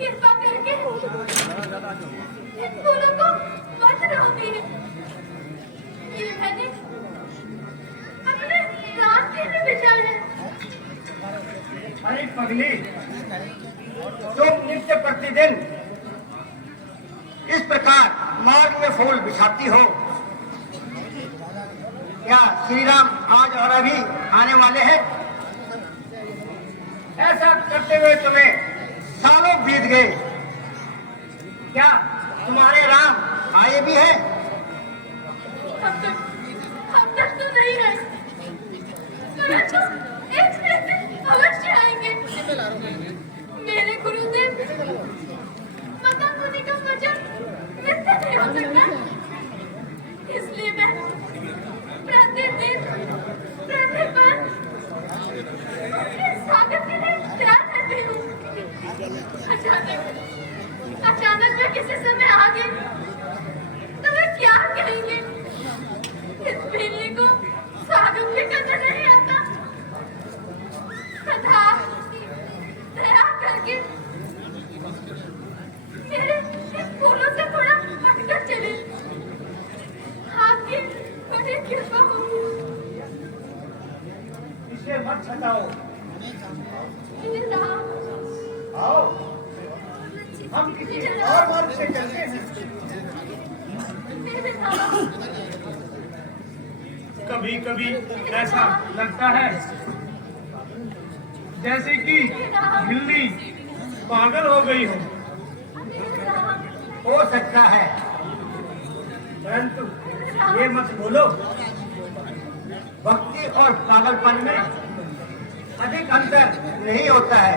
कृपा करके इन फूलों को मत रोकिए। ये मैंने अपने प्राण के लिए बिछाए हैं। अरे पगली, तुम नित्य प्रतिदिन इस प्रकार मार्ग में फूल बिछाती हो क्या? श्री राम आज और अभी आने वाले हैं। ऐसा करते हुए तुम्हें सालों बीत गए, क्या तुम्हारे राम आए भी हैं? हम तक तो नहीं है, परंतु एक दिन अवश्य आएंगे। मेरे गुरुदेव माता मुनि का वचन मिथ्या नहीं हो सकता, इसलिए मैं प्रतिदिन प्रतिपल उनके स्वागत के लिए तैयार रहती हूँ। अचानक मैं किसी समय आ गई तो वे क्या कहेंगे? इस बिल्ली को स्वागत भी करना नहीं आता। तथा दया करके मेरे इन फूलों से थोड़ा हटकर चले। आपकी बड़ी कृपा होगी। इसे मत छटाओ। आओ, हम किसी और मार्ग से चलते हैं। कभी कभी ऐसा लगता है जैसे कि बिल्ली पागल हो गई हो सकता है, परंतु ये मत बोलो। भक्ति और पागलपन में अधिक अंतर नहीं होता है।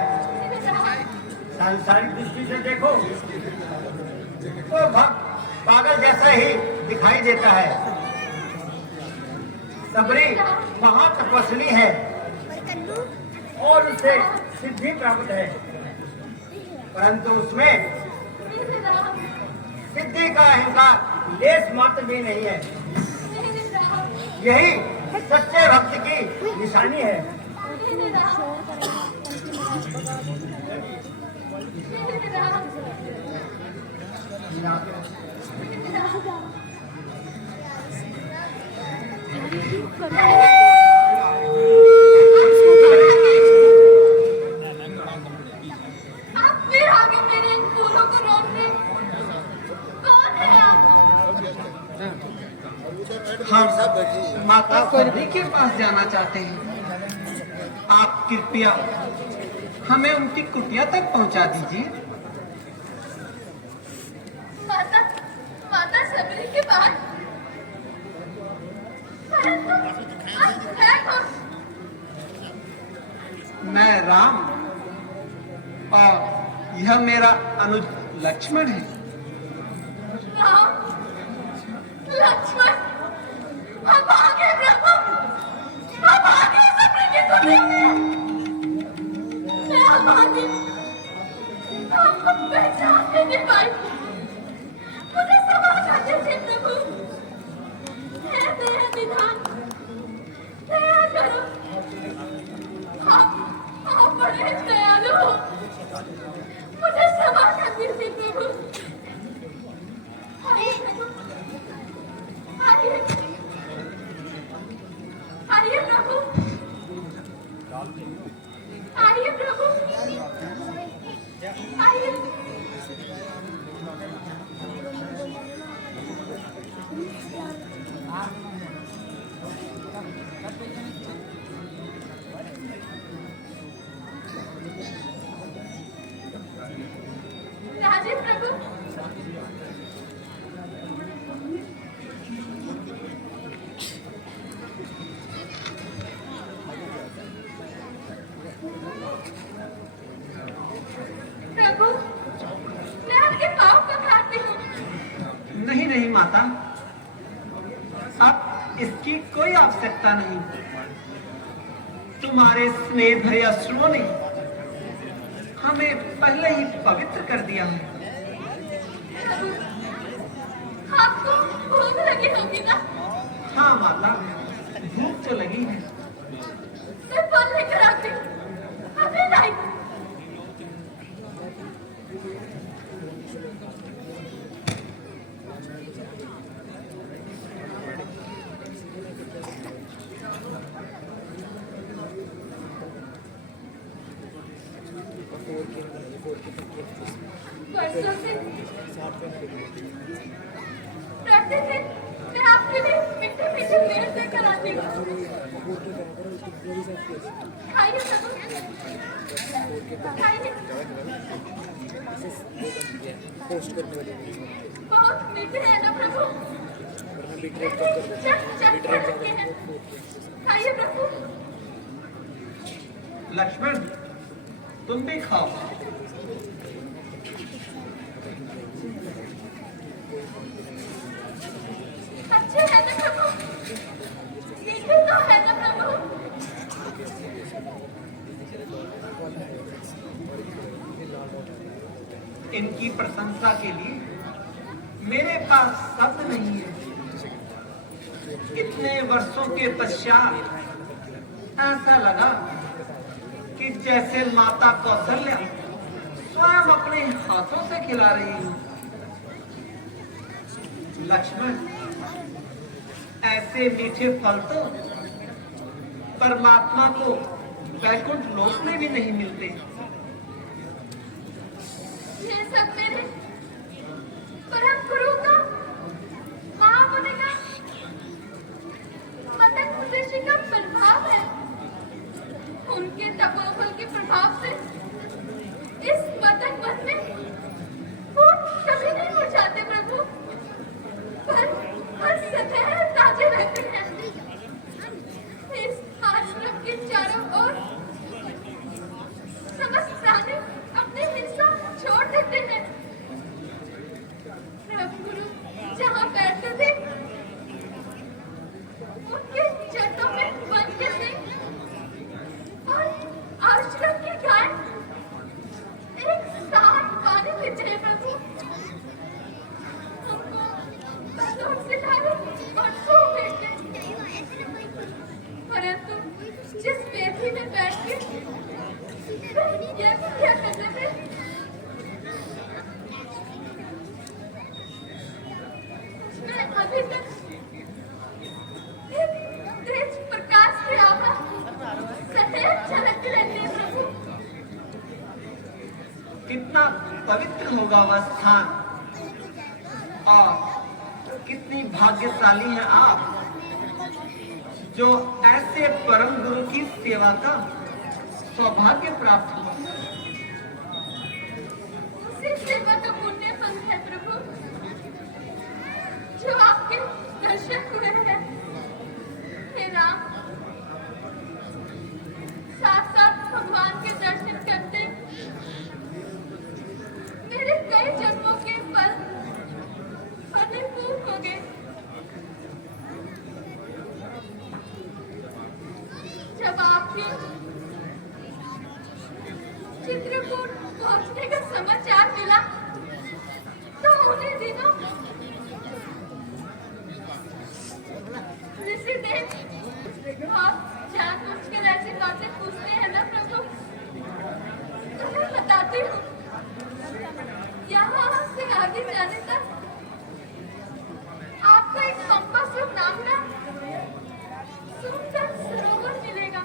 सांसारिक दृष्टि से देखो तो भक्त पागल जैसा ही दिखाई देता है। सबरी महातपस्वी है और उसे सिद्धि प्राप्त है, परंतु उसमें सिद्धि का अहंकार लेस मात्र भी नहीं है। यही सच्चे भक्त की निशानी है। आप फिर आगे मेरे इन फूलों को रोकने। कौन है आप? हम माता कुंती के पास जाना चाहते हैं। आप कृपया हमें उनकी कुटिया तक पहुंचा दीजिए। माता माता सबरी के पास, परंतु आप है कौन? मैं राम और यह मेरा अनुज लक्ष्मण है। राम, लक्ष्मण, अब आगे प्रभु, अब आगे सबरी की कुटिया में। मैं अब आगे आपको पहचान नहीं पाई। मुझे समाचार दीजिए प्रभु। हे दया निधान, दया करो। आप बड़े दयालु हो। मुझे समाचार दीजिए प्रभु। आइए प्रभु, आइए, आइए प्रभु, आइए प्रभु, आइए। राजे प्रभु, प्रभु, मैं आपके पाँव पखारती हूँ। नहीं नहीं माता, अब इसकी कोई आवश्यकता नहीं। तुम्हारे स्नेह भरे अश्रुओं ने हमें पहले ही पवित्र कर दिया है। प्रभु, आपको भूख लगी होगी ना? हाँ माता, भूख तो लगी है। मैं फल लेकर आती हूँ। अभी लाई। परसों से प्रतिदिन मैं आपके लिए मीठे मीठे पेड़ लेकर आती हूँ। खाइए प्रभु, खाइए। बहुत मीठे हैं ना प्रभु? चट रखे हैं। खाइए प्रभु। लक्ष्मण, तुम भी खाओ। अच्छे हैं ना प्रभु? मीठे तो है ना प्रभु? इनकी प्रशंसा के लिए मेरे पास शब्द नहीं है। इतने वर्षों के पश्चात ऐसा लगा कि जैसे माता कौशल्या स्वयं अपने हाथों से खिला रही हूं। लक्ष्मण, ऐसे मीठे फल तो परमात्मा को वैकुंठ लोक में भी नहीं मिलते। ये सब मेरे परम गुरु का, महामुनि का, मदन ऋषि का प्रभाव है। उनके तपोबल के प्रभाव से इस मदन वन में फूल कभी नहीं मुरझाते प्रभु, पर हर सदैव ताजे रहते हैं। इस आश्रम के चारों ओर समस्त प्राणी अपने हिस्सा छोड़ देते हैं। प्रभु गुरु जहाँ बैठते थे, उनके जटों में वन के सिंह और आश्रम की गाय एक साथ पानी पीते हैं प्रभु। हमको बंदूक सिखाए और सो बैठे, परंतु जिस बेदी में बैठ के ये क्या करते थे? मैं अभी तक एक तेज प्रकाश की आभा सदैव झलकती रहती है प्रभु। कितना पवित्र होगा वह स्थान और कितनी भाग्यशाली हैं आप, जो ऐसे परम गुरु की सेवा का सौभाग्य प्राप्त हुआ। उसी सेवा का पुण्य फल है प्रभु, जो आपके दर्शन हुए हैं। हे राम, साथ साथ भगवान के दर्शन करते मेरे कई जन्मों के फल फलीभूत हो गए। जब आपके चित्रकूट पहुंचने का समाचार मिला तो उन्हीं दिनों ऋषिदेव आप जानबूझकर ऐसी बातें पूछते हैं ना प्रभु, तो मैं बताती हूँ। यहाँ से आगे जाने तक आपको एक पंपासुर नाम का सुंदर सरोवर मिलेगा।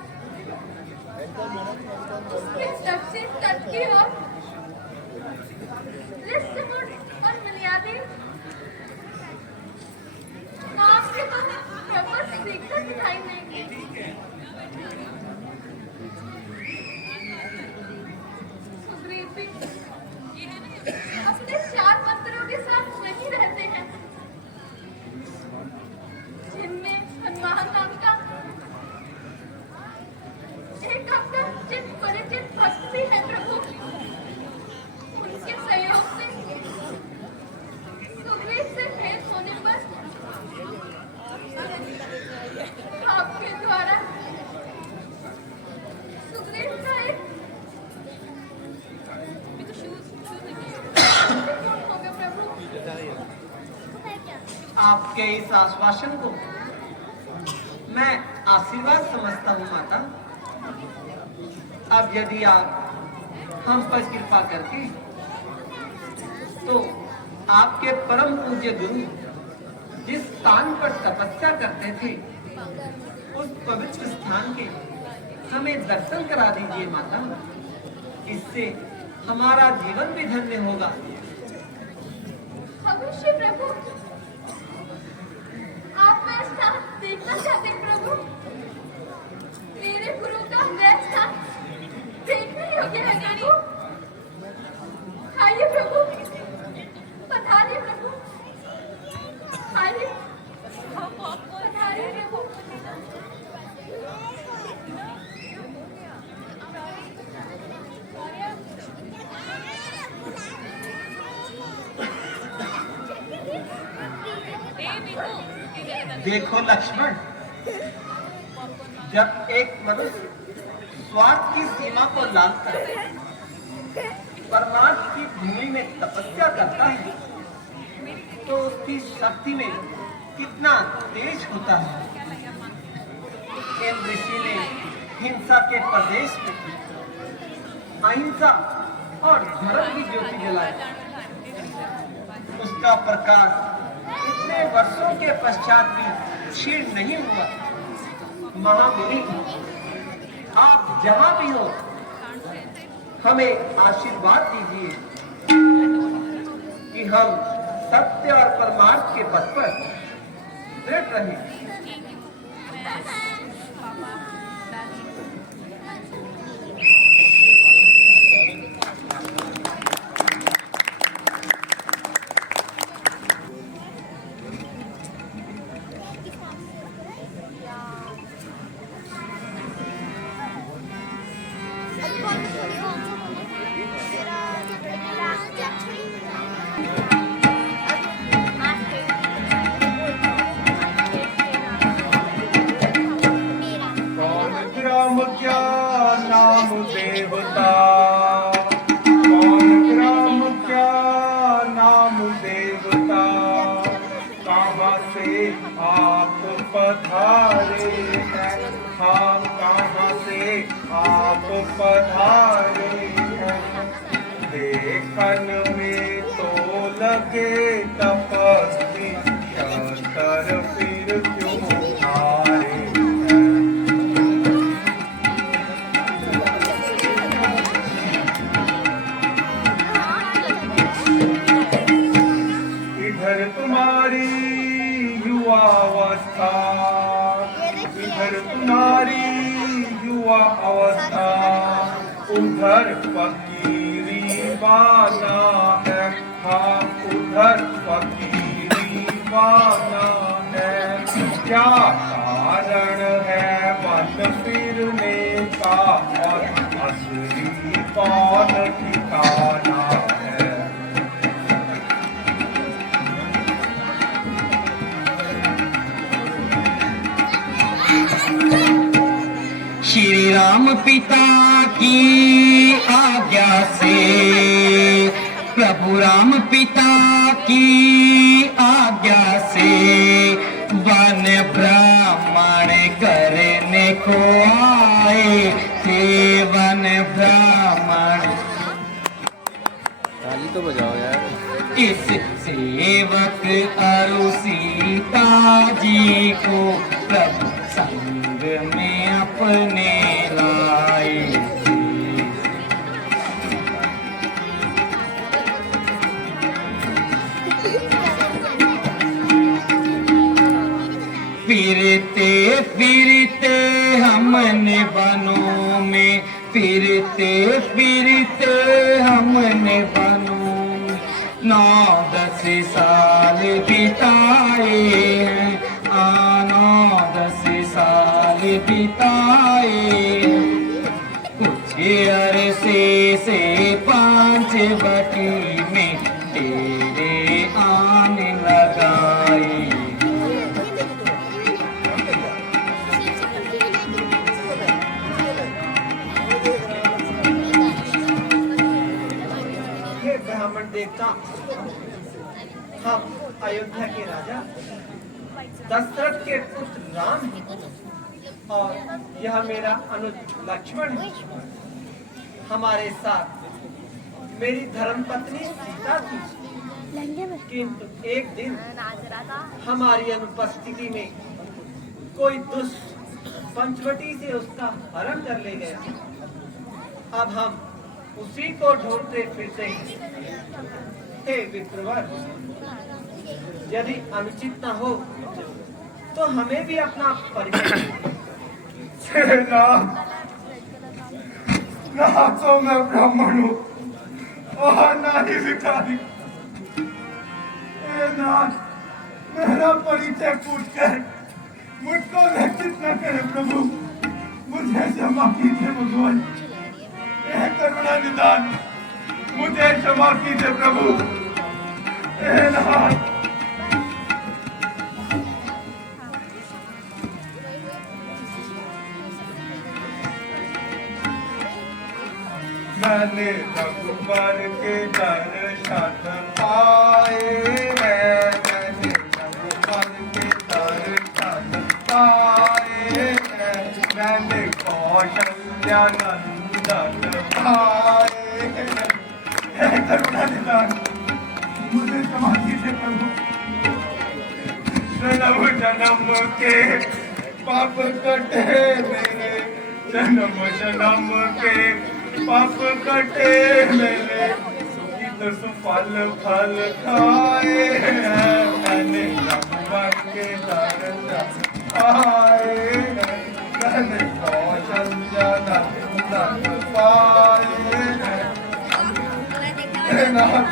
उसके दक्षिण तट की ओर ऋषिमुख और मलयादी आपके तो प्रबल शिखर दिखाई देंगे। सुग्रीव भी अपने 4 मंत्रों के साथ वहीं रहते हैं, जिनमें हनुमान नाम का एक आपका चित परिचित भक्त भी है प्रभु। उनके सहयोग से सुग्रीव से भेंट होने पर आपके द्वारा सुग्रीव का एक होगा प्रभु। आपके इस आश्वासन को मैं आशीर्वाद समझता हूँ माता। अब यदि आप हम पर कृपा करके तो आपके परम पूज्य गुरु जिस स्थान पर तपस्या करते थे उस पवित्र स्थान के हमें दर्शन करा दीजिए माता। इससे हमारा जीवन भी धन्य होगा। अवश्य प्रभु, आप वह स्थान देखना चाहते हैं प्रभु। मेरे गुरु का वह स्थान देखने योग्य है प्रभु। आइए प्रभु, पधारिए प्रभु, आइए पधारिए प्रभु। देखो लक्ष्मण, जब एक मनुष्य स्वार्थ की सीमा को लांघकर परमार्थ की भूमि में तपस्या करता है तो उसकी शक्ति में कितना तेज होता है। इन ऋषि ने हिंसा के प्रदेश में अहिंसा और धर्म की ज्योति जलाई। उसका प्रकाश इतने वर्षों के पश्चात भी क्षीण नहीं हुआ। महामुनि, आप जहां भी हो हमें आशीर्वाद दीजिए कि हम सत्य और परमार्थ के पथ पर दृढ़ रहें। ग्राम क्या नाम देवता, कौन ग्राम क्या नाम देवता, कहाँ से आप पधारे हैं, हाँ कहाँ से आप पधारे हैं। देखन में तो लगे तपस्वी, शस्त्र फिर क्यों हारे। इधर तुम्हारी इधर तुम्हारी युवा अवस्था, उधर फकीरी वाला है। हाँ, उधर फकीरी वाला है। क्या कारण है बन फिरने का, और असली कौन ठिकाना है। श्री राम पिता की आज्ञा से, प्रभु राम पिता की आज्ञा से, वन ब्राह्मण करने को आए थे। वन ब्राह्मण ताली तो बजाओ यार। इस सेवक अरु सीता जी को प्रभु संग में अपने लाए थे। फिरते फिरते हमने वनों में, फिरते फिरते हमने वनों में 9-10 साल बिताए हैं। 9-10 साल बिताए हैं। कुछ अरसे से 5 बटी में तेरे आने लगाए। हे ब्राह्मण देवता, हम अयोध्या के राजा दशरथ के पुत्र राम हैं, और यह मेरा अनुज लक्ष्मण है। हमारे साथ मेरी धर्मपत्नी सीता थी, किंतु एक दिन हमारी अनुपस्थिति में कोई दुष्ट पंचवटी से उसका हरण कर ले गया। अब हम उसी को ढूंढते फिरते हैं। हे विप्रवर, यदि अनुचित न हो तो हमें भी अपना परिचय। ना तो मैं ब्राह्मण हूँ और ना ही भिखारी। नाथ, मेरा परिचय पूछकर मुझको लज्जित न करे प्रभु। मुझे क्षमा कीजिए भगवान। हे करुणा निदान, मुझे क्षमा कीजिए प्रभु। हे नाथ, मैंने रघुवर के दर्शन पाए हैं। मैंने रघुवर के दर्शन पाए हैं। मैंने कौशल्या नंदन पाए हैं। हे करुणा निदान, मुझे क्षमा कीजिए प्रभु। जन्म जन्म के पाप कटे मेरे, जन्म जन्म के पाप कटे मेरे, सुखित सुफल फल खाए हैं। मैंने रघुवर के दर्शन पाए हैं। मैंने कौशल्या नंदन पाए हैं। हे नाथ,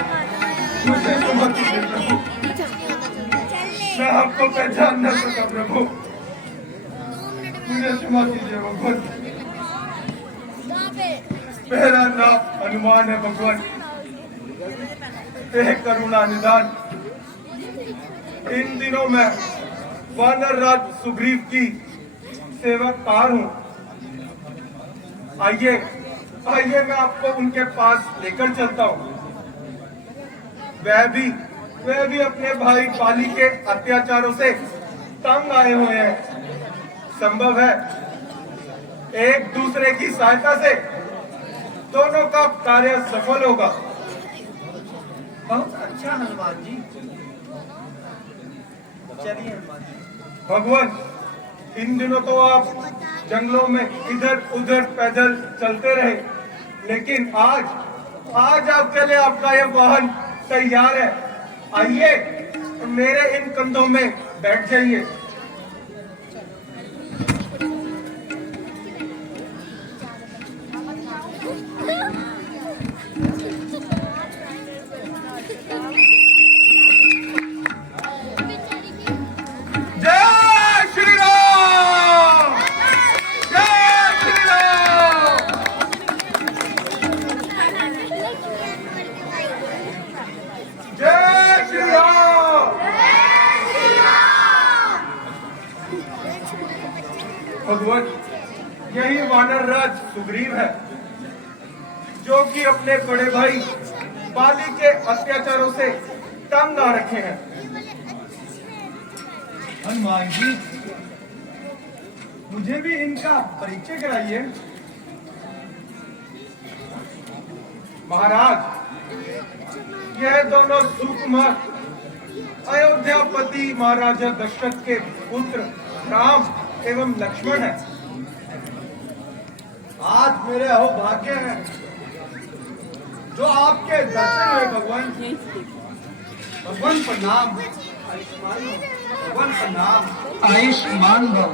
मुझे क्षमा कीजिए प्रभु। मैं आपको पहचान न सका प्रभु, मुझे क्षमा कीजिए भगवान। मेरा नाम हनुमान है भगवान। हे करुणा निदान, इन दिनों मैं वानर राज सुग्रीव की सेवककार हूँ। आइए आइए, मैं आपको उनके पास लेकर चलता हूँ। वह भी अपने भाई बाली के अत्याचारों से तंग आए हुए हैं। संभव है एक दूसरे की सहायता से दोनों का कार्य सफल होगा। बहुत अच्छा हनुमान जी, चलिए हनुमान जी। भगवान, इन दिनों तो आप जंगलों में इधर उधर पैदल चलते रहे, लेकिन आज आपके लिए आपका यह वाहन तैयार है। आइए, मेरे इन कंधों में बैठ जाइए। भगवान, यही वानर राज सुग्रीव है, जो कि अपने बड़े भाई बाली के अत्याचारों से तंग आ रखे हैं। हनुमान जी, मुझे भी इनका परिचय कराइए। महाराज, यह दोनों सुकुमार अयोध्यापति महाराजा दशरथ के पुत्र राम एवं लक्ष्मण है। आज मेरे अहोभाग्य है जो आपके दर्शन हुए। भगवान भगवान प्रणाम। भगवान प्रणाम। आयुष्मान भव।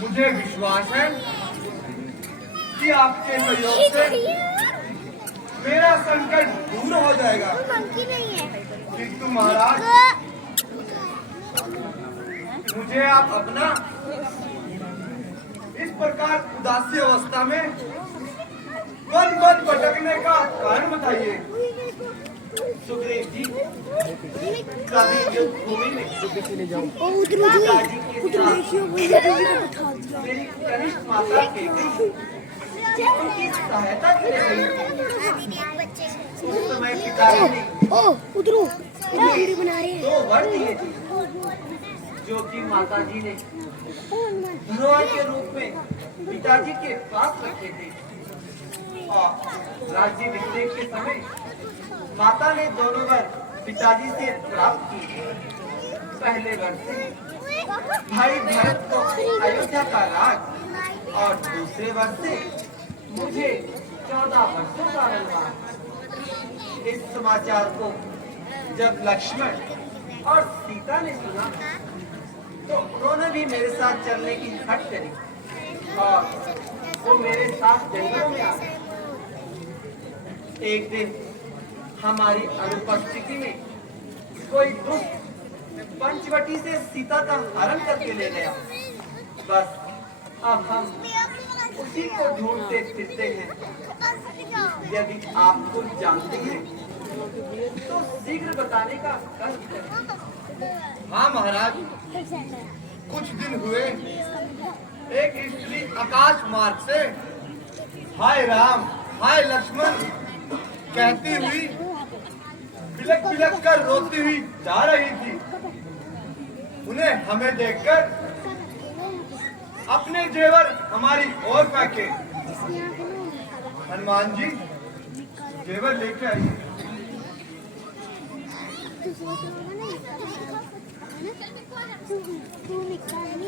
मुझे विश्वास है कि आपके सहयोग से मेरा संकट दूर हो जाएगा। किंतु महाराज, मुझे आप अपना इस प्रकार उदासी अवस्था में वन वन भटकने का कारण बताइए। सुग्रीव जी, कभी युद्ध भूमि में पिताजी के साथ मेरी कनिष्ठ माता के उनकी सहायता के लिए गई। उस समय पिताजी ने दो वर दिए थे, जो कि माता जी ने धरोहर के रूप में पिताजी के पास रखे थे। और राज्य विषय के समय माता ने दोनों वर पिताजी से प्राप्त किए। पहले वर से भाई भरत को अयोध्या का राज और दूसरे वर से मुझे 14 वर्षों का वनवास। इस समाचार को जब लक्ष्मण और सीता ने सुना तो उन्होंने भी मेरे साथ चलने की हट करी और वो मेरे साथ जंगलों में आ गए। एक दिन हमारी अनुपस्थिति में कोई दुष्ट पंचवटी से सीता का हरण करके ले गया। बस अब हम उसी को ढूंढते फिरते हैं। यदि आप कुछ जानते हैं तो शीघ्र बताने का कष्ट करें। हाँ महाराज, कुछ दिन हुए एक स्त्री आकाश मार्ग से हाय राम हाय लक्ष्मण कहती हुई बिलक बिलक कर रोती हुई जा रही थी। उन्हें हमें देखकर अपने जेवर हमारी ओर फेंके। हनुमान जी, जेवर लेके आइए।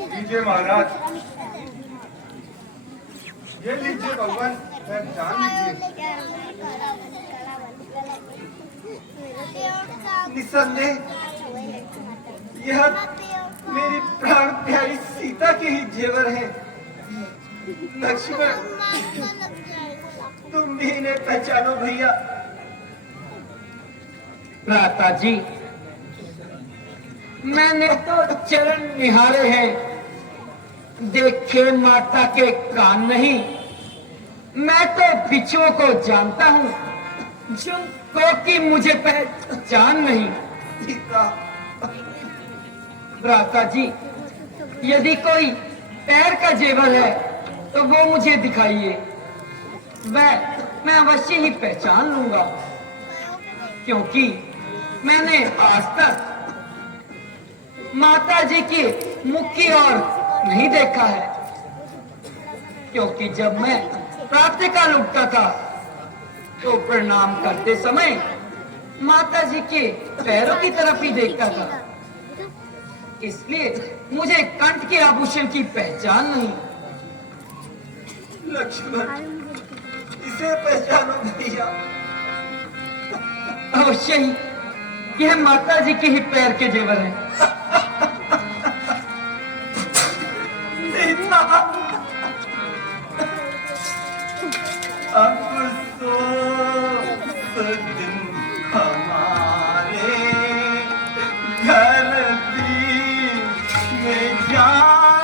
लीजिए महाराज, ये लीजिए भगवान, पहचान लीजिए। निसंदेह यह मेरी प्राण प्यारी सीता के ही जेवर है। लक्ष्मण, तुम भी इन्हें पहचानो भैया। भ्राता जी, मैंने तो चरण निहारे हैं, देखे माता के कान नहीं। मैं तो बिच्छुओं को जानता हूँ, जिनको कि मुझे पहचान नहीं। सीता, भ्राता जी, यदि कोई पैर का जेवर है तो वो मुझे दिखाइए। मैं अवश्य ही पहचान लूंगा, क्योंकि मैंने आज तक माता जी के मुख की ओर नहीं देखा है। क्योंकि जब मैं प्रातःकाल उठता था तो प्रणाम करते समय माता जी के पैरों की तरफ ही देखता था, इसलिए मुझे कंठ के आभूषण की पहचान नहीं। लक्ष्मण, इसे पहचानो भैया। अवश्य ही यह माता जी के ही पैर के जेवर हैं। सीता, अफसोस दिन हमारे घर में जा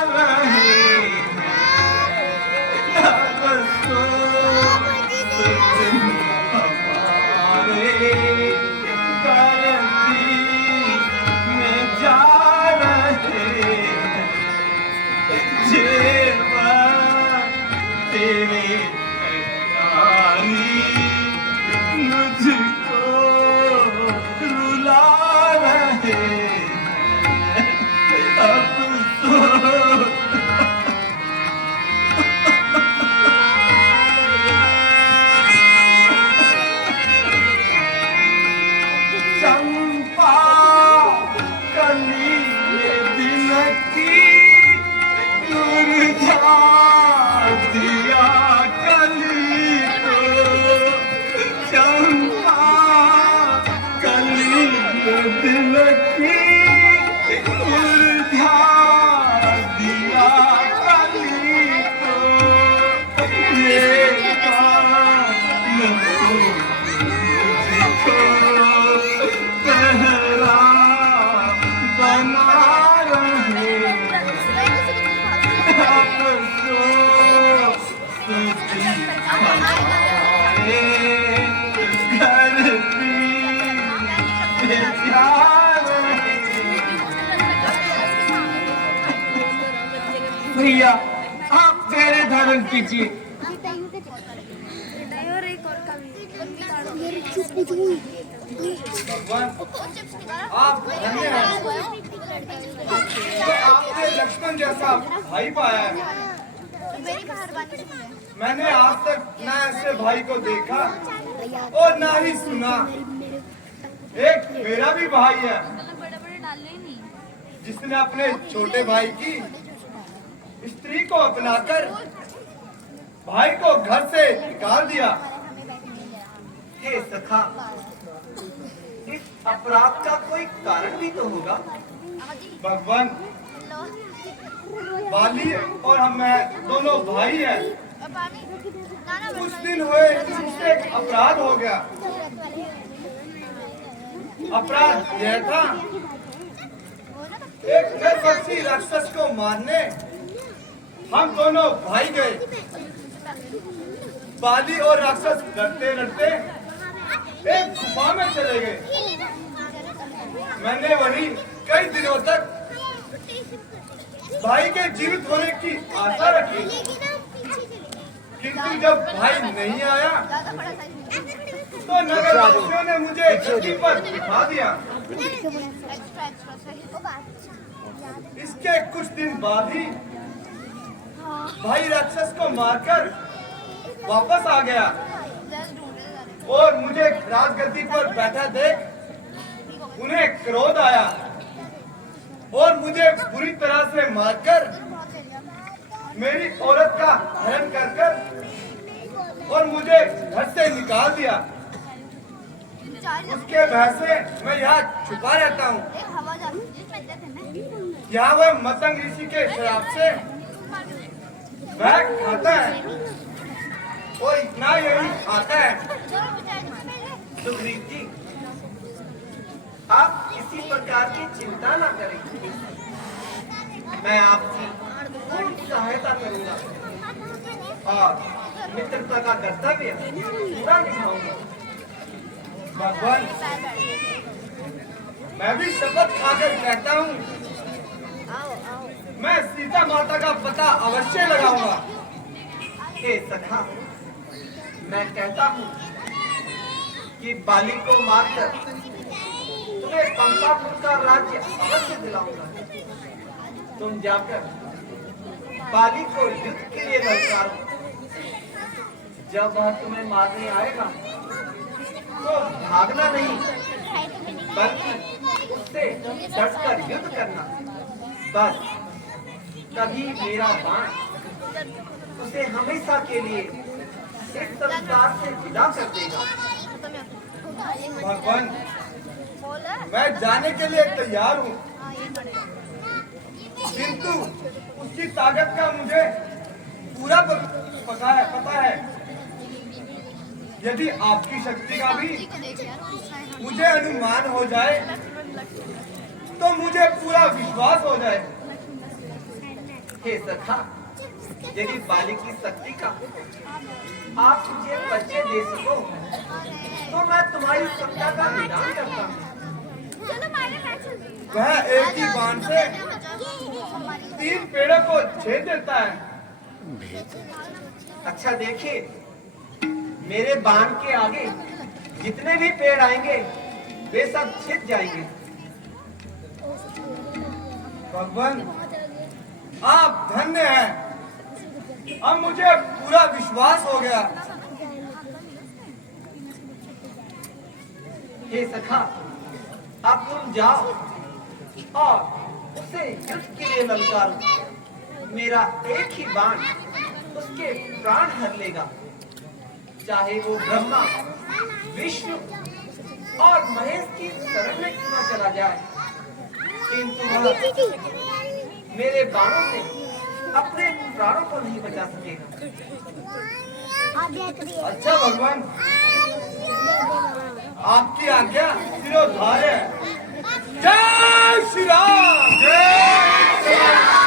रहे हैं। अफसोस दिन हमारे घर में जा भैया आप पहरे धारण कीजिए। भगवान आप धन्य हैं, तो आपने लक्ष्मण जैसा भाई पाया है। मैंने आज तक ना ऐसे भाई को देखा और ना ही सुना। एक मेरा भी भाई है जिसने अपने छोटे भाई की स्त्री को अपनाकर भाई को घर से निकाल दिया। हे सखा, इस अपराध का कोई कारण भी तो होगा। भगवान बाली और मैं दोनों भाई हैं। कुछ दिन हुए उससे एक अपराध हो गया। अपराध यह था, एक गर्भवती राक्षस को मारने हम दोनों भाई गए। बाली और राक्षस लड़ते लड़ते एक गुफा में चले गए। मैंने वहीं कई दिनों तक भाई के जीवित होने की आशा रखी, किंतु जब भाई नहीं आया तो नगरवासियों ने मुझे धरती पर बिठा दिया। इसके कुछ दिन बाद ही भाई राक्षस को मारकर वापस आ गया और मुझे राजगद्दी पर बैठा देख उन्हें क्रोध आया और मुझे बुरी तरह से मारकर मेरी औरत का हरण कर और मुझे घर से निकाल दिया। उसके भय से मैं यहाँ छुपा रहता हूँ। यहाँ वह मतंग ऋषि के श्राप से वह खाता है और इतना यही खाता है। सुग्रीव जी, आप किसी प्रकार की चिंता ना करें, मैं आपकी पूर्ण सहायता करूंगा और मित्रता का कर्तव्य पूरा निभाऊंगा। भगवान मैं भी शपथ खाकर कहता हूँ, मैं सीता माता का पता अवश्य लगाऊंगा। हे सखा, मैं कहता हूँ कि बाली को मारकर तुम्हें पंपापुर का राज्य अवश्य दिलाऊंगा। तुम जाकर बाली को युद्ध के लिए ललकारो। जब वह तुम्हें मारने आएगा तो भागना नहीं, बल्कि उससे डटकर युद्ध करना। बस तभी मेरा बाण उसे हमेशा के लिए इस संसार से विदा कर देगा। भगवान मैं जाने के लिए तैयार हूँ, किंतु उसकी ताकत का मुझे पूरा पता है। यदि आपकी शक्ति का भी मुझे अनुमान हो जाए तो मुझे पूरा विश्वास हो जाए। हे सखा, यदि बाली की शक्ति का आप मुझे परिचय दे सको तो मैं तुम्हारी सत्ता का निदान करता हूँ। वह एक ही बाण से 3 पेड़ों को छेद देता है। अच्छा देखिए, मेरे बाण के आगे जितने भी पेड़ आएंगे वे सब छिद जाएंगे। भगवान आप धन्य हैं, अब मुझे पूरा विश्वास हो गया। हे सखा, अब तुम जाओ और उसे युद्ध के लिए ललकारो। मेरा एक ही बाण उसके प्राण हर लेगा, चाहे वो ब्रह्मा, विष्णु और महेश की शरण में क्यों न चला जाए, किंतु वह मेरे बाणों से अपने प्राणों को नहीं बचा सकेगा। अच्छा भगवान आपकी आज्ञा सिरोधार्य है। जय श्री राम, जय श्री राम।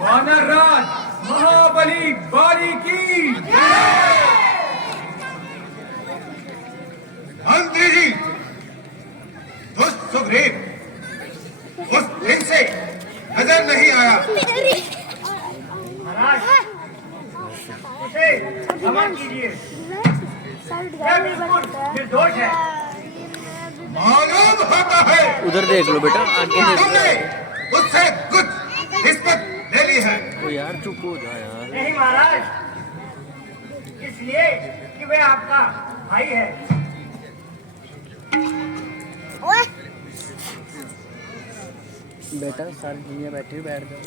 वानर राज महाबली बाली की कीजिए, यह बिल्कुल निर्दोष है। मालूम होता है उधर देख लो बेटा, आगे देख तुमने लो। उससे कुछ रिश्वत ले ली है। ओ यार चुप हो जा यार। नहीं महाराज, इसलिए कि वह आपका भाई है। बेटा सारी दुनिया बैठी हुई, बैठ जाओ।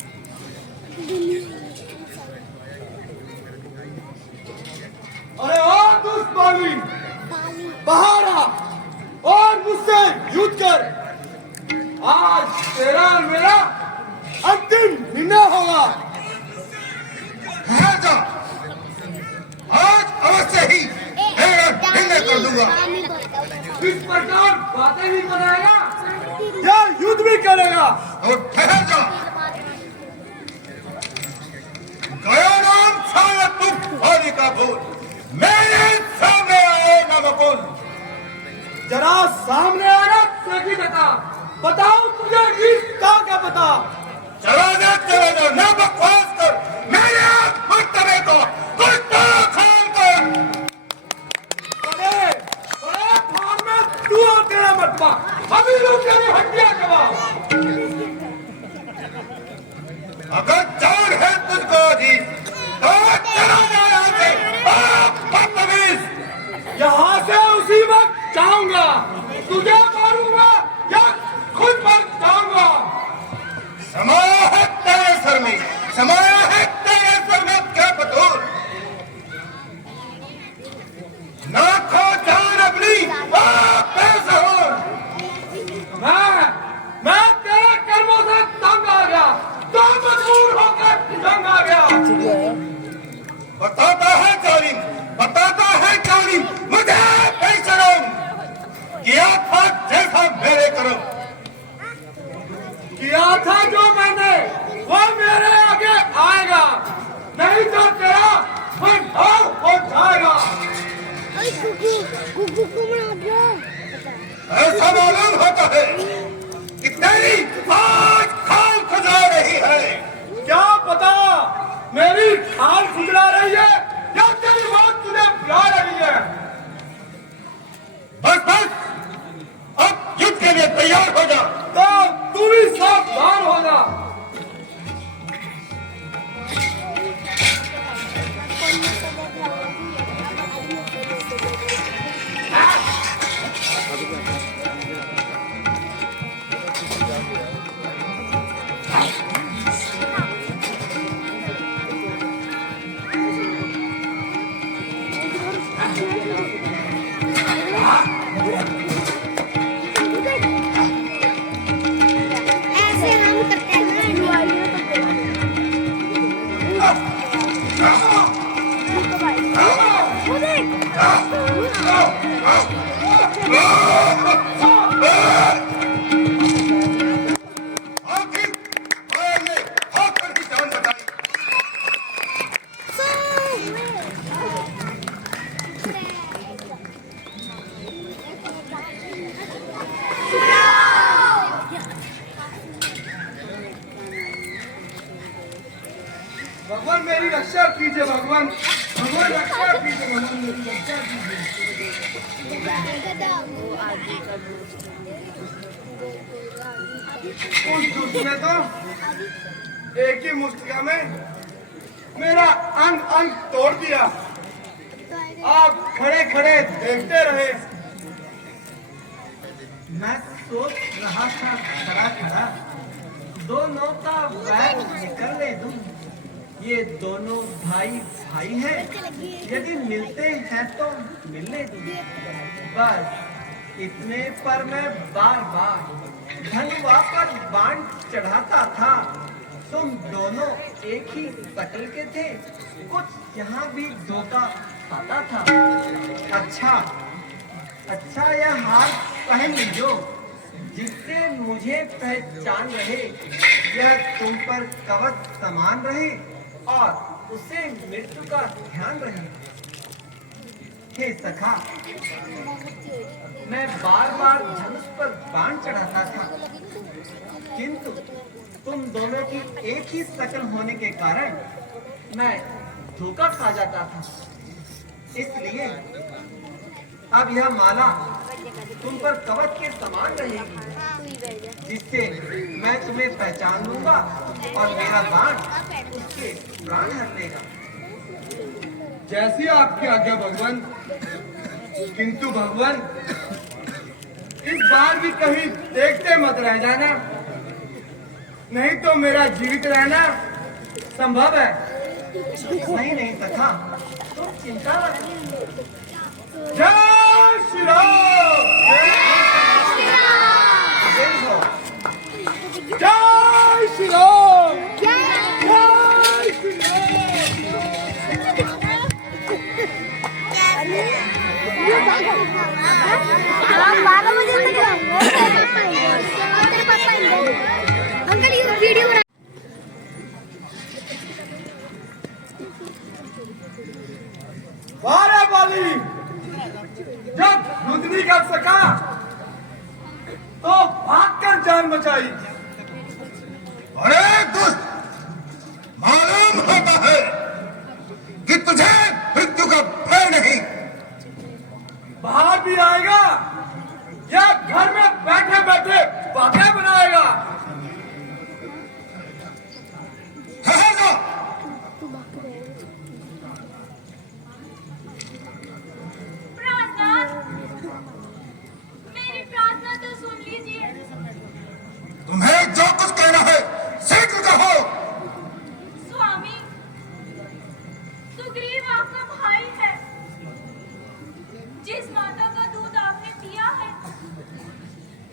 अरे ओ दुष्ट बाली, बाहर आ और मुझसे युद्ध कर। आज तेरा और मेरा अंतिम निर्णय होगा। ठहर जा, आज अवश्य ही तेरा निर्णय कर दूंगा। इस प्रकार बातें भी बनाएगा या युद्ध भी करेगा। और ठहर जा, गया नाम शायद तुम भारी का भूल, मेरे सामने आए न बकुल। जरा सामने आना सही बता, बताओ तुझे इसका क्या पता। चला जा न बकवास कर, मेरे मर्तबे को कुछ तो खान कर। बड़े बड़े फार्म में तू और तेरा मर्तबा, अभी लोग तेरी हड्डियां गवाओ। अगर जान है तुझको जी तो चला जा यहाँ से, बदतमीज। यहाँ से उसी वक्त जाऊंगा, तुझे मारूंगा या खुद मर जाऊंगा। समाया है तेरे सर में, समाया है तेरे सर में क्या बतूर। ना खो जान अपनी बेसहोर। मैं तेरे कर्मों से तंग आ गया, तो मजबूर होकर तंग आ गया। बताता है जालिम, बताता है जालिम, मुझे बेशरम। किया था जैसा मेरे करो, किया था जो मैंने वो मेरे आगे आएगा, नहीं तो तेरा बंधाव हो जाएगा। ऐसा मालूम होता है कि तेरी आज खाल खुजा रही है। क्या पता मेरी खाल खुजला रही है या तेरी मौत तुझे बुला रही है। बस अब युद्ध के लिए तैयार हो जा। तो तू भी सावधान हो जा। ऐसे हम करते हैं आखिर मैंने होकर ही जान बचाई। भगवान मेरी रक्षा कीजिए, भगवान भगवान रक्षा कीजिए, भगवान मेरी रक्षा कीजिए। उस दुष्ट ने तो एक ही मुष्टिका में मेरा अंग अंग तोड़ दिया। आप खड़े खड़े देखते रहे। मैं सोच रहा था खड़ा खड़ा, दोनों का बैग निकल ले दूं। ये दोनों भाई भाई हैं, यदि मिलते हैं तो मिलने दूं। बस इतने पर मैं बार बार धनुआ पर बाण चढ़ाता था। तुम दोनों एक ही शकल के थे, कुछ यहाँ भी धोखा खाता था। अच्छा यह हार पहन लीजो, जिससे मुझे पहचान रहे, यह तुम पर कवच समान रहे और उसे मृत्यु का ध्यान रहे। हे सखा, मैं बार बार धनुष पर बाण चढ़ाता था, किंतु तुम दोनों की एक ही शकल होने के कारण मैं धोखा खा जाता था। इसलिए अब यह माला तुम पर कवच के समान रहेगी, जिससे मैं तुम्हें पहचान लूंगा और मेरा बाण उसके प्राण हर लेगा। जैसी आपकी आज्ञा भगवान। किंतु भगवान, इस बार भी कहीं देखते मत रह जाना, नहीं तो मेरा जीवित रहना संभव है। नहीं नहीं तथा तुम चिंता मत। जय श्री राम। जय श्री राम। जय श्री हम 12 बजे तक अंकल ये वीडियो बना। वारे वाली जब युद्ध नहीं कर सका तो भागकर जान बचाई। अरे दुष्ट, मालूम होता है कि तुझे मृत्यु का भय नहीं। बाहर भी आएगा या घर में बैठे बैठे बातें बनाएगा। ठहर जा। प्रार्थना, मेरी प्रार्थना तो सुन लीजिए। तुम्हें जो कुछ कहना है शीघ्र कहो। स्वामी, सुग्रीव आपका भाई है। जिस माता का दूध आपने पिया है,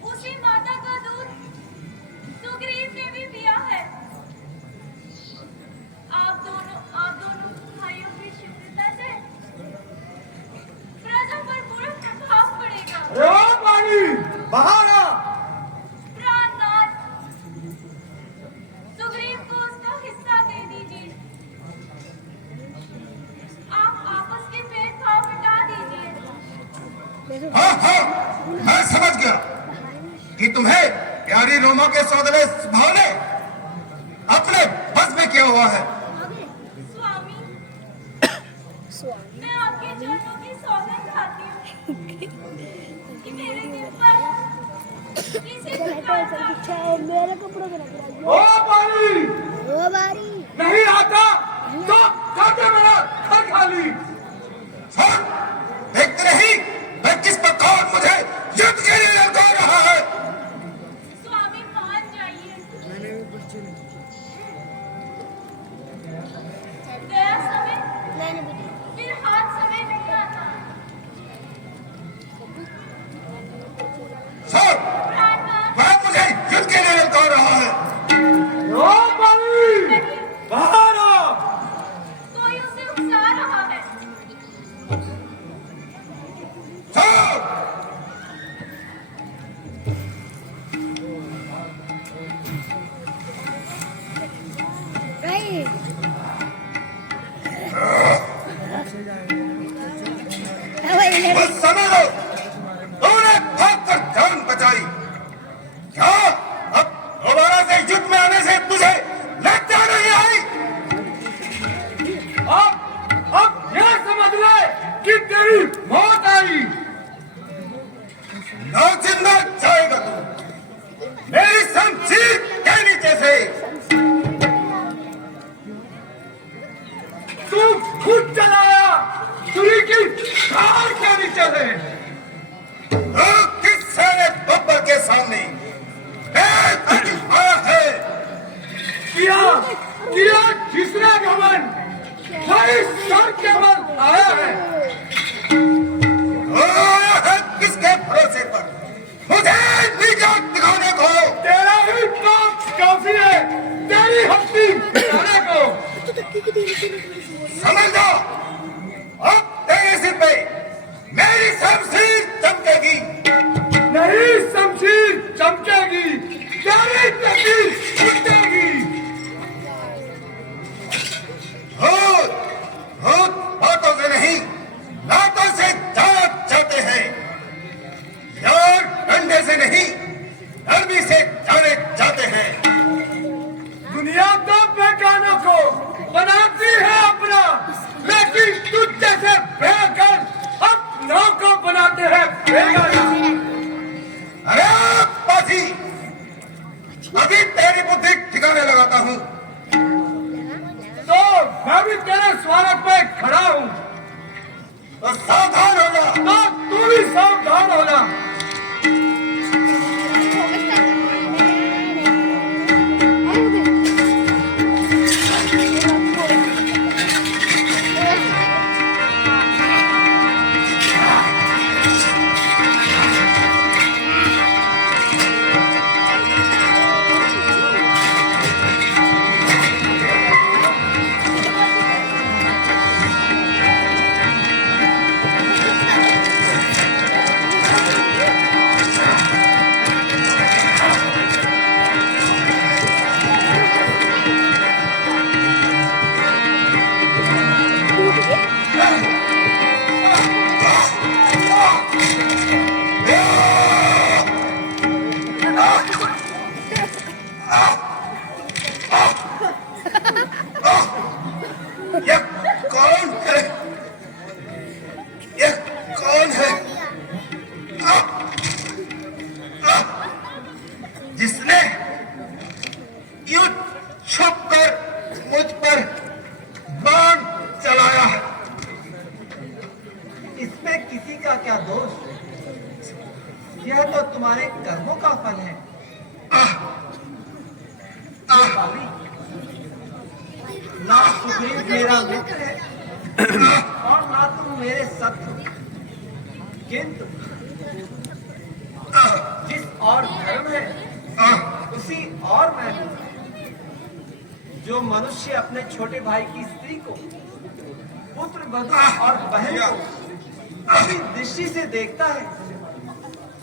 उसी माता का दूध सुग्रीव ने भी पिया है। आप दोनों भाइयों की शिष्टता से प्रजा पर बुरा प्रभाव पड़ेगा। रो पानी बाहर आ। प्राणनाथ, सुग्रीव को उसका हिस्सा दे दीजिए। आप आपस के भेदभाव मिटा दीजिए। हाँ हाँ, मैं समझ गया कि तुम्हें प्यारी रोमा के सौदले स्वभाव ने अपने बस में किया हुआ है। स्वामी, मैं आपके चरणों की सौगंध खाती हूँ कि मेरे दिल पर किसी प्रकार का मेरे कपड़ों को लग ओ पानी वो बारी नहीं आता तो खाते मेरा घर खाली। सुन, देखते नहीं मैं किस प्रकार मुझे युद्ध के लिए ललकार रहा है। स्वामी मान जाइए। गया समय मैंने भी फिर हाथ समय नहीं आता। सुन, प्राणनाथ, वह मुझे युद्ध के लिए ललकार रहा है। रो पानी बाहर आ। कोई उसे उकसा रहा है। सुन, नहीं बस समझ लो, तूने भागकर जान बचाई। क्या अब दोबारा से युद्ध में आने से तुझे लज्जा नहीं आई? अब यह समझ ले कि तेरी मौत आई। ना जिंदा जाएगा तू मेरी शमशीर के नीचे से। तू खुद चलाया छुरी की धार के नीचे से। तो किस सैनिक बब्बर के सामने एक आया है? किया जिसने घमन वही सर के बल आया है। वो आया है किसके भरोसे पर मुझे निजात दिखाने को? तेरा ही पाप काफी है तेरी हस्ती मिटाने को। समझ जा, अब तेरे सिर पे मेरी शमशीर चमकेगी। नहीं शमशीर चमकेगी, तेरी तकदीर टूटेगी। भूत भूत बातों से नहीं, तो सावधान हो जा। तो तू भी सावधान होना। ये कौन है? ये कौन है? जिसने यूं छुपकर मुझ पर बाण चलाया? इसमें किसी का क्या दोष? यह तो तुम्हारे कर्मों का फल है। बाली, ना सुग्रीव मेरा मित्र है और ना तुम मेरे शत्रु, किंतु जिस और धर्म है उसी और मैं हूं। जो मनुष्य अपने छोटे भाई की स्त्री को, पुत्र बधू और बहन को अपनी दृष्टि से देखता है,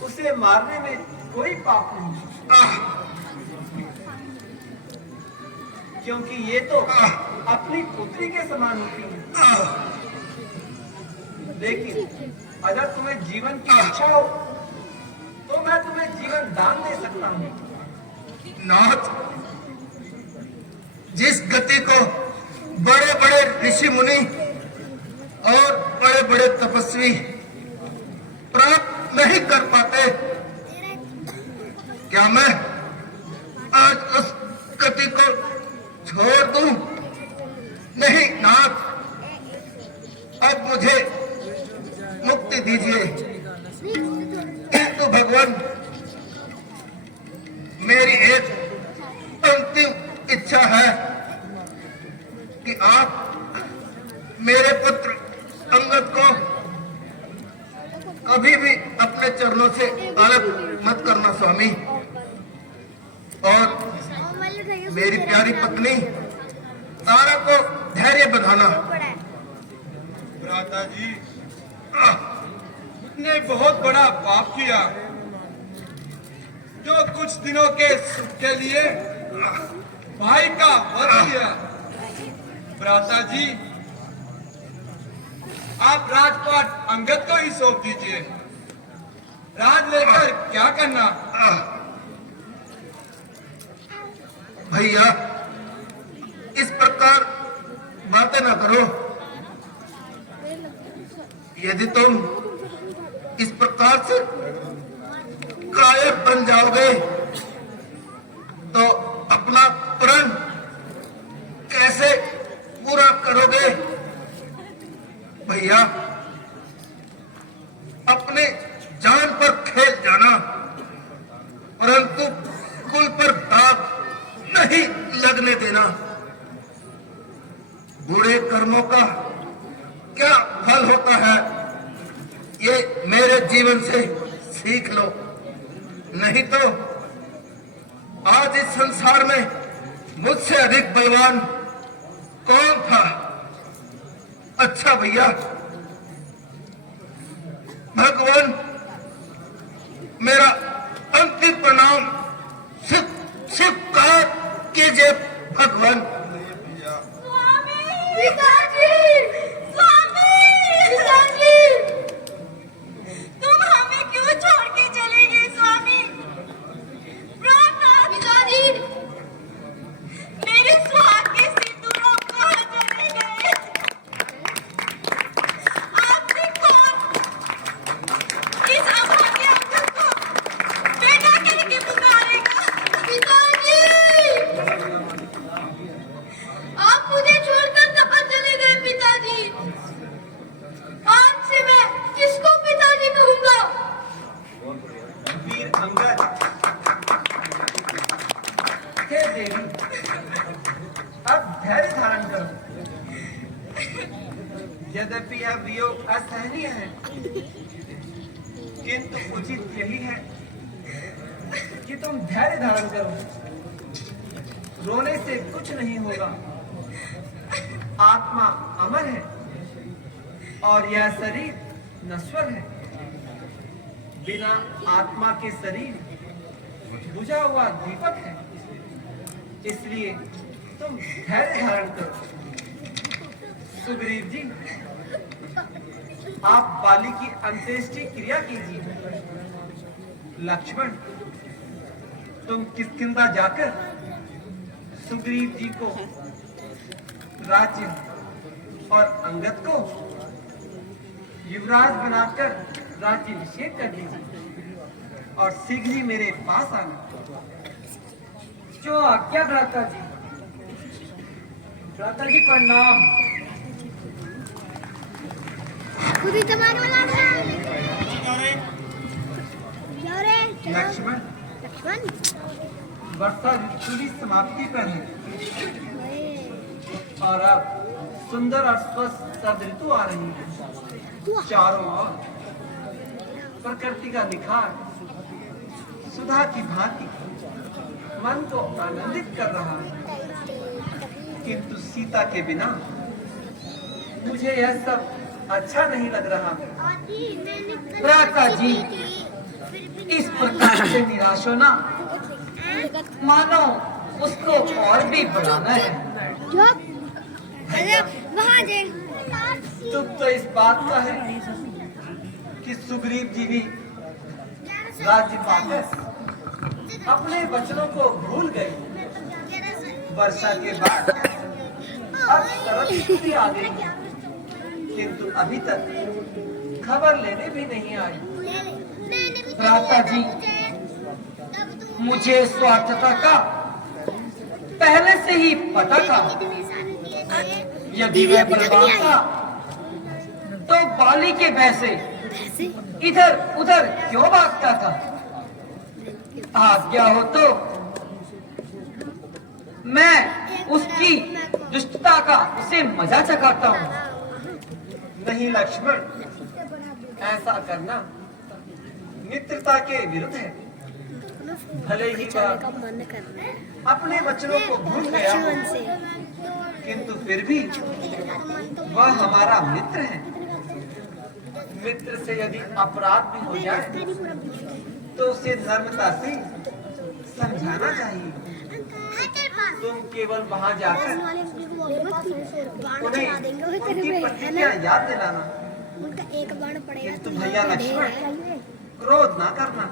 उसे मारने में कोई पाप नहीं, क्योंकि ये तो अपनी पुत्री के समान होती है। लेकिन अगर तुम्हें जीवन की इच्छा हो तो मैं तुम्हें जीवन दान दे सकता हूँ। नाथ, जिस गति को बड़े बड़े ऋषि मुनि और बड़े बड़े तपस्वी प्राप्त नहीं कर पाते, क्या मैं आज उस गति को छोड़ दूं? नहीं नाथ, अब मुझे मुक्ति दीजिए। किंतु भगवान, मेरी एक अंतिम इच्छा है कि आप मेरे पुत्र अंगद को कभी भी अपने चरणों से अलग मत करना स्वामी, और मेरी प्यारी पत्नी तारा को धैर्य बंधाना। भ्राता जी, ने बहुत बड़ा पाप किया जो कुछ दिनों के सुख के लिए भाई का वध किया। भ्राता जी, आप राजपाट अंगद को ही सौंप दीजिए। राज लेकर क्या करना? भैया, इस प्रकार बातें ना करो। यदि तुम इस प्रकार से कायर बन जाओगे तो अपना प्रण कैसे पूरा करोगे? भैया, अपने जान पर खेल जाना, परंतु कुल पर दाग नहीं लगने देना। बुरे कर्मों का क्या फल होता है, ये मेरे जीवन से सीख लो। नहीं तो आज इस संसार में मुझसे अधिक बलवान कौन था? अच्छा भैया, भगवान, मेरा अंतिम प्रणाम स्वीकार कीजिए भगवान। पिताजी, स्वामी, पिताजी, तुम हमें क्यों छोड़ के चले गए स्वामी? प्राणनाथ पिताजी, मेरे सुहाग के सिंदूर आप कहाँ चले गए? आपने कौन असहनीय है, किंतु उचित यही है कि तुम धैर्य धारण करो। रोने से कुछ नहीं होगा। आत्मा अमर है और यह शरीर नश्वर है। बिना आत्मा के शरीर बुझा हुआ दीपक है। इसलिए तुम धैर्य धारण करो। सुग्रीव जी, आप बाली की अंत्येष्टि क्रिया कीजिए। लक्ष्मण, तुम किष्किंधा जाकर सुग्रीव जी को राज्य और अंगद को युवराज बनाकर राज्याभिषेक कर दीजिए और शीघ्र ही मेरे पास आना। जो आज्ञा भ्राता जी। भ्राता जी प्रणाम। खुद ही तुम्हारे वाला लक्ष्मण, लक्ष्मण वर्षा ऋतु की समाप्ति पर है और अब सुंदर और स्वस्थ शरद ऋतु आ रही है। चारों ओर प्रकृति का निखार सुधा की भांति मन को आनंदित कर रहा है। किंतु सीता के बिना मुझे यह सब अच्छा नहीं लग रहा। भ्राता जी, इस प्रकार से निराश होना मानो उसको और भी बढ़ाना है। अरे वहाँ दे दुख तो इस बात का है कि सुग्रीव जी भी राज्य पाकर अपने वचनों को भूल गए। वर्षा के बाद अब शरद ऋतु आ गई, किंतु अभी तक खबर लेने भी नहीं आई। भ्राता जी, मुझे स्वार्थता का पहले से ही पता था। यदि वह बलवान था तो बाली के भय से इधर उधर क्यों भागता था? आज्ञा हो तो मैं उसकी दुष्टता का उसे मजा चखाता हूँ। नहीं लक्ष्मण, ऐसा करना मित्रता के विरुद्ध है। भले ही वह मन कर रहा है अपने वचनों को भूल गया हो, लक्ष्मण से किंतु फिर भी वह हमारा मित्र है। मित्र से यदि अपराध भी हो जाए तो उसे नम्रता से समझाना चाहिए। तुम केवल वहां जाकर उन्हें उनकी प्रतिज्ञा याद दिलाना। उनका एक बाण पड़ेगा किंतु भैया लक्ष्मण, क्रोध ना करना।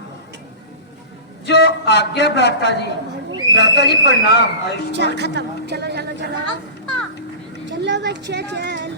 जो आज्ञा भ्राता जी। भ्राता जी प्रणाम। चल खत्म, चलो चलो चलो चलो बच्चे चलो।